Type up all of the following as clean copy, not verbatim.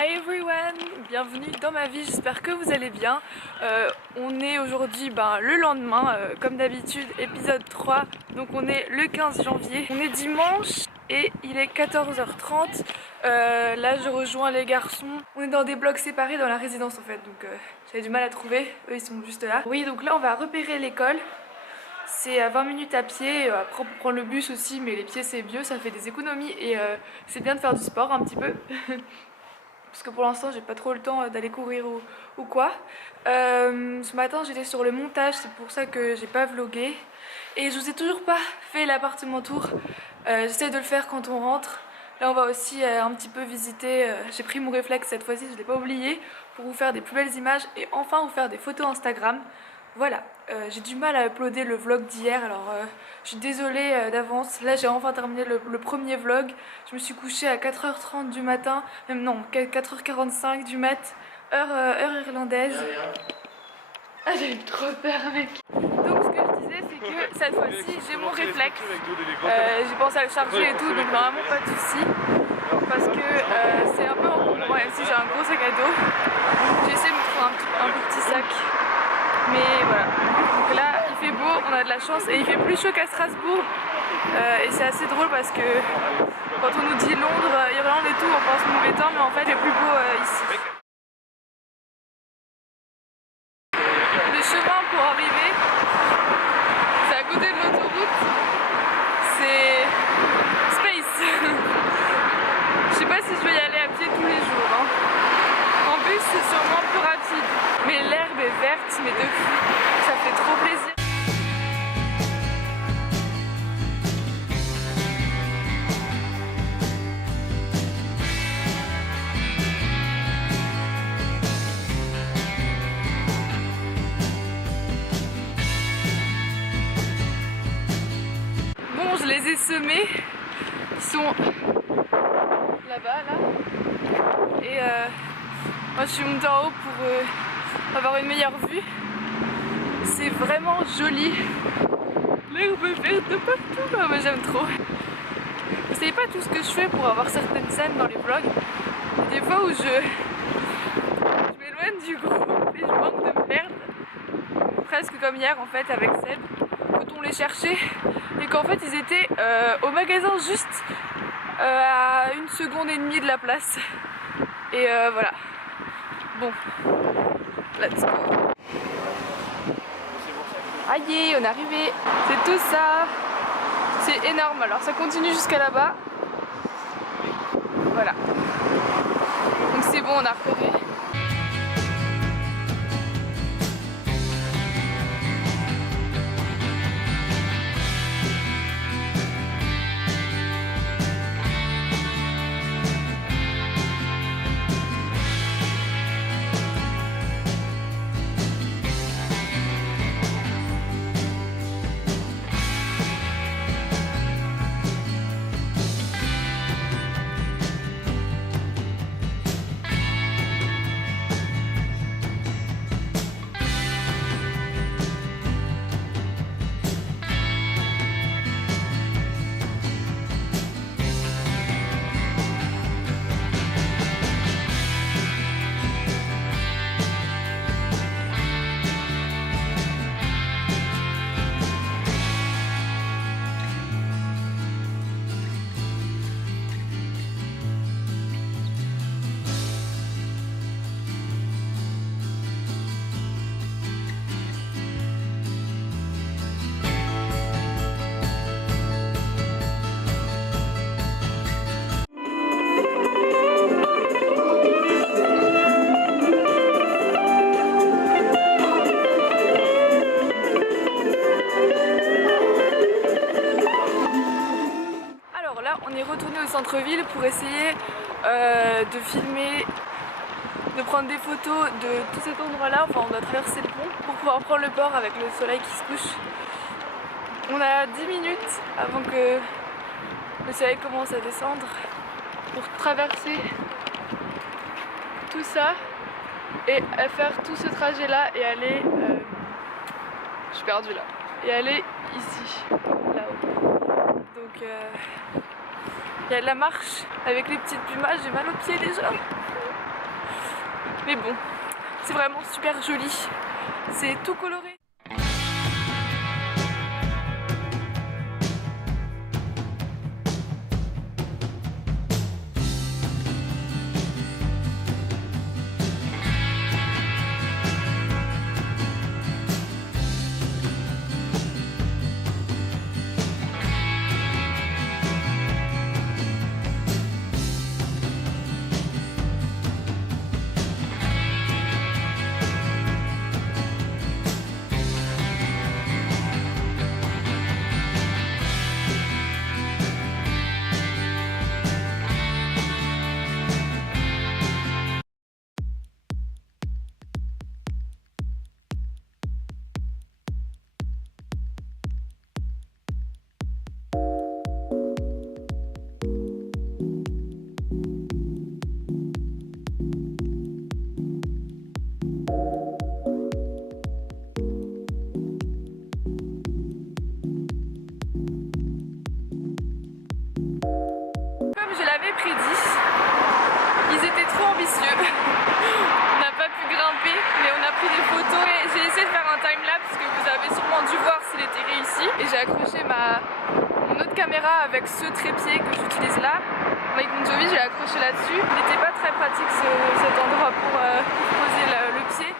Hi everyone, bienvenue dans ma vie, j'espère que vous allez bien. On est aujourd'hui le lendemain, comme d'habitude, épisode 3, donc on est le 15 janvier. On est dimanche et il est 14h30, là je rejoins les garçons. On est dans des blocs séparés dans la résidence en fait, donc j'avais du mal à trouver, eux ils sont juste là. Oui, donc là on va repérer l'école. C'est à 20 minutes à pied, après on peut prendre le bus aussi, mais les pieds c'est mieux, ça fait des économies et c'est bien de faire du sport un petit peu. Parce que pour l'instant j'ai pas trop le temps d'aller courir ou quoi. Ce matin j'étais sur le montage, c'est pour ça que j'ai pas vlogué. Et je vous ai toujours pas fait l'appartement tour. J'essaie de le faire quand on rentre. Là on va aussi un petit peu visiter, j'ai pris mon réflexe cette fois-ci, je l'ai pas oublié, pour vous faire des plus belles images et enfin vous faire des photos Instagram. Voilà, j'ai du mal à uploader le vlog d'hier, alors je suis désolée d'avance. Là j'ai enfin terminé le premier vlog. Je me suis couchée à 4h30 du matin, même non, 4h45 du mat, heure irlandaise. Ah, j'ai eu trop peur mec. Donc ce que je disais c'est que cette fois-ci j'ai mon réflexe. J'ai pensé à le charger et tout, donc normalement pas de soucis. Parce que c'est un peu encombrant, même si j'ai un gros sac à dos. J'ai essayé de me trouver un plus petit sac. Mais voilà, donc là il fait beau, on a de la chance et il fait plus chaud qu'à Strasbourg. Et c'est assez drôle parce que quand on nous dit Londres, Irlande et tout, on pense mauvais temps, mais en fait il est plus beau ici. Le chemin pour arriver, c'est à côté de l'autoroute, c'est space. Je sais pas si je vais y aller à pied tous les jours. Hein. En bus c'est sûrement plus rapide. Mais l'herbe est verte, mais de fou, ça fait trop plaisir. Bon, je les ai semés, ils sont là-bas, là. Et moi je suis montée en haut pour avoir une meilleure vue. C'est vraiment joli. L'herbe est verte de partout. Oh, mais j'aime trop. Vous savez pas tout ce que je fais pour avoir certaines scènes dans les vlogs. Il y a des fois où je m'éloigne du groupe et je manque de me perdre. Presque comme hier en fait avec Seb. Quand on les cherchait et qu'en fait ils étaient au magasin juste à 1 seconde et demie de la place. Et voilà. Bon, let's go. Aïe, on est arrivé. C'est tout ça. C'est énorme. Alors ça continue jusqu'à là-bas. Voilà. Donc c'est bon, on a repéré. Centre-ville pour essayer de filmer, de prendre des photos de tout cet endroit là. Enfin on doit traverser le pont pour pouvoir prendre le port avec le soleil qui se couche. On a 10 minutes avant que le soleil commence à descendre pour traverser tout ça et faire tout ce trajet là et aller je suis perdue là et aller ici là-haut. Donc il y a de la marche avec les petites plumages, j'ai mal aux pieds déjà. Mais bon, c'est vraiment super joli. C'est tout coloré. Comme je l'avais prédit, ils étaient trop ambitieux. On n'a pas pu grimper, mais on a pris des photos et j'ai essayé de faire un timelapse que vous avez sûrement dû voir s'il était réussi. Et j'ai accroché mon autre caméra avec ce trépied que j'utilise là. Avec mon Jovi, j'ai accroché là-dessus. Il n'était pas très pratique cet endroit pour poser le pied.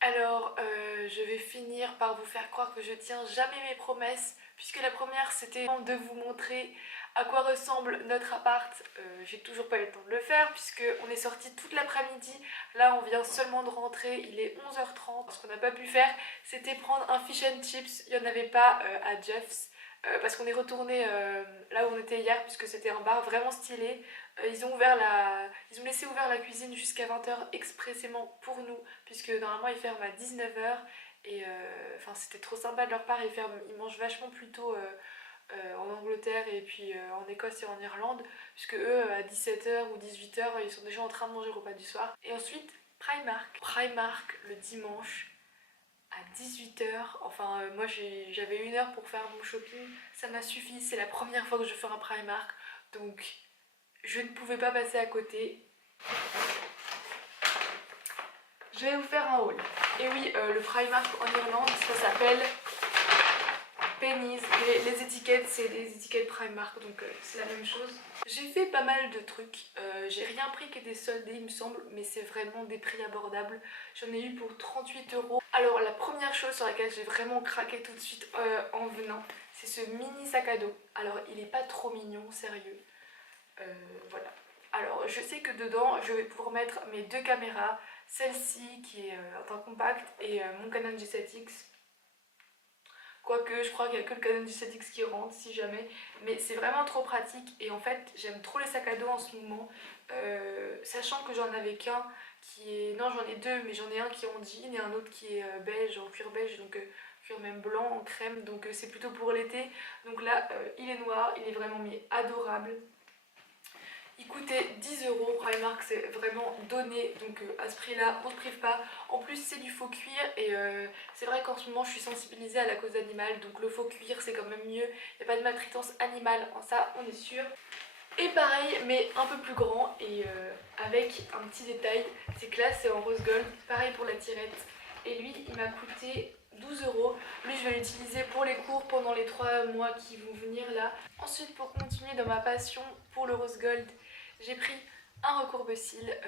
Alors, je vais finir par vous faire croire que je tiens jamais mes promesses, puisque la première c'était de vous montrer à quoi ressemble notre appart. J'ai toujours pas eu le temps de le faire puisque on est sorti toute l'après-midi. Là on vient seulement de rentrer, il est 11h30. Ce qu'on n'a pas pu faire c'était prendre un fish and chips, il n'y en avait pas à Jeff's. Parce qu'on est retourné là où on était hier puisque c'était un bar vraiment stylé. Ils ont laissé ouvert la cuisine jusqu'à 20h expressément pour nous puisque normalement ils ferment à 19h et enfin c'était trop sympa de leur part. Ils mangent vachement plus tôt en Angleterre et puis en Écosse et en Irlande, puisque eux à 17h ou 18h ils sont déjà en train de manger le repas du soir. Et ensuite Primark le dimanche à 18h, enfin moi j'avais 1 heure pour faire mon shopping, ça m'a suffi, c'est la première fois que je fais un Primark, donc je ne pouvais pas passer à côté. Je vais vous faire un haul. Et oui, le Primark en Irlande, ça s'appelle Pennies. Les étiquettes, c'est des étiquettes Primark, donc c'est la même chose. J'ai fait pas mal de trucs. J'ai rien pris qui était soldé, il me semble, mais c'est vraiment des prix abordables. J'en ai eu pour 38€. Alors, la première chose sur laquelle j'ai vraiment craqué tout de suite en venant, c'est ce mini sac à dos. Alors, il est pas trop mignon, sérieux. Voilà. Alors, je sais que dedans, je vais pouvoir mettre mes 2 caméras. Celle-ci qui est un compact et mon Canon G7X. Quoique je crois qu'il n'y a que le Canon 17X qui rentre si jamais. Mais c'est vraiment trop pratique et en fait j'aime trop les sacs à dos en ce moment. Sachant que j'en avais qu'un qui est... Non, j'en ai deux, mais j'en ai un qui est en jean et un autre qui est beige, en cuir beige, donc cuir même blanc, en crème, donc c'est plutôt pour l'été. Donc là il est noir, il est vraiment adorable. Il coûtait 10 €, Primark c'est vraiment donné, donc à ce prix là on se prive pas. En plus c'est du faux cuir et c'est vrai qu'en ce moment je suis sensibilisée à la cause animale, donc le faux cuir c'est quand même mieux, il n'y a pas de maltraitance animale, ça on est sûr. Et pareil mais un peu plus grand et avec un petit détail, c'est que là c'est en rose gold, pareil pour la tirette. Et lui il m'a coûté 12 €. Lui je vais l'utiliser pour les cours pendant les 3 mois qui vont venir là. Ensuite pour continuer dans ma passion pour le rose gold, j'ai pris un recourbe-cils,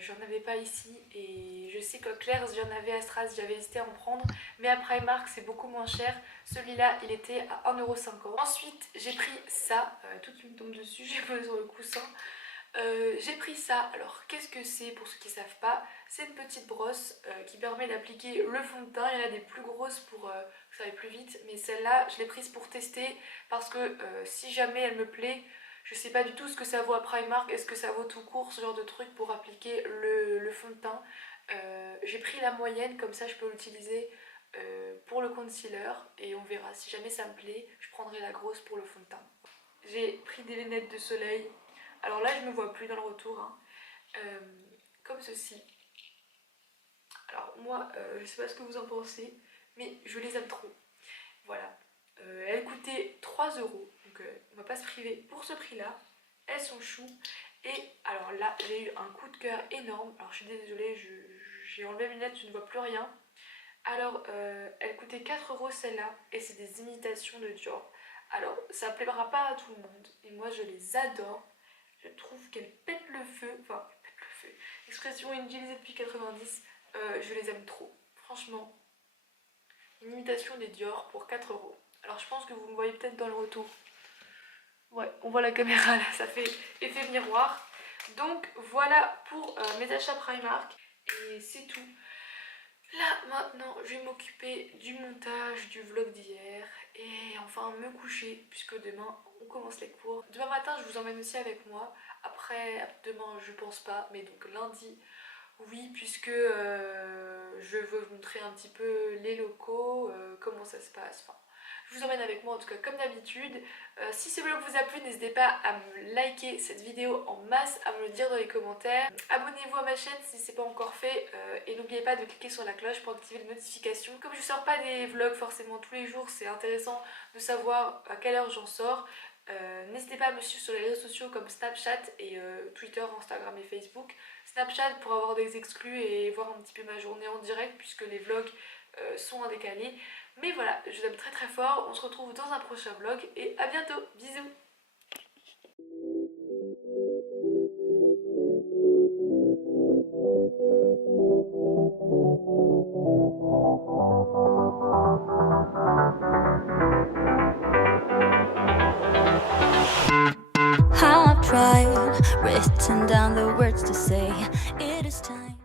j'en avais pas ici et je sais que Claire's j'en avais à Stras, j'avais hésité à en prendre, mais à Primark c'est beaucoup moins cher. Celui-là il était à 1,50 €. Ensuite j'ai pris ça, tout qui me tombe dessus, j'ai posé sur le coussin. J'ai pris ça, alors qu'est-ce que c'est pour ceux qui ne savent pas? C'est une petite brosse qui permet d'appliquer le fond de teint. Il y en a des plus grosses pour que ça aille plus vite, mais celle-là je l'ai prise pour tester parce que si jamais elle me plaît, je sais pas du tout ce que ça vaut à Primark, est-ce que ça vaut tout court ce genre de truc pour appliquer le fond de teint. J'ai pris la moyenne, comme ça je peux l'utiliser pour le concealer et on verra, si jamais ça me plaît, je prendrai la grosse pour le fond de teint. J'ai pris des lunettes de soleil. Alors là je me vois plus dans le retour, hein. Comme ceci. Alors moi je sais pas ce que vous en pensez, mais je les aime trop. Voilà. Elles coûtaient 3 €, donc on va pas se priver pour ce prix là. Elles sont chou. Et alors là j'ai eu un coup de cœur énorme. Alors je suis désolée, j'ai enlevé mes lunettes, je ne vois plus rien. Alors elles coûtaient 4 € celle-là et c'est des imitations de Dior. Alors ça plaira pas à tout le monde et moi je les adore. Je trouve qu'elles pètent le feu, enfin pètent le feu, expression utilisée depuis 90, je les aime trop. Franchement, une imitation des Dior pour 4 €. Alors je pense que vous me voyez peut-être dans le retour. Ouais, on voit la caméra là, ça fait effet miroir. Donc voilà pour mes achats Primark et c'est tout. Là maintenant je vais m'occuper du montage du vlog d'hier et enfin me coucher puisque demain on commence les cours. Demain matin je vous emmène aussi avec moi. Après demain je pense pas, mais donc lundi oui, puisque je veux vous montrer un petit peu les locaux, comment ça se passe. Enfin, je vous emmène avec moi en tout cas comme d'habitude. Si ce vlog vous a plu, n'hésitez pas à me liker cette vidéo en masse, à me le dire dans les commentaires. Abonnez-vous à ma chaîne si ce n'est pas encore fait et n'oubliez pas de cliquer sur la cloche pour activer les notifications. Comme je ne sors pas des vlogs forcément tous les jours, c'est intéressant de savoir à quelle heure j'en sors. N'hésitez pas à me suivre sur les réseaux sociaux comme Snapchat et Twitter, Instagram et Facebook. Snapchat pour avoir des exclus et voir un petit peu ma journée en direct puisque les vlogs sont en décalé. Mais voilà, je vous aime très très fort, on se retrouve dans un prochain vlog et à bientôt, bisous. I've tried written down the words to say. It is time.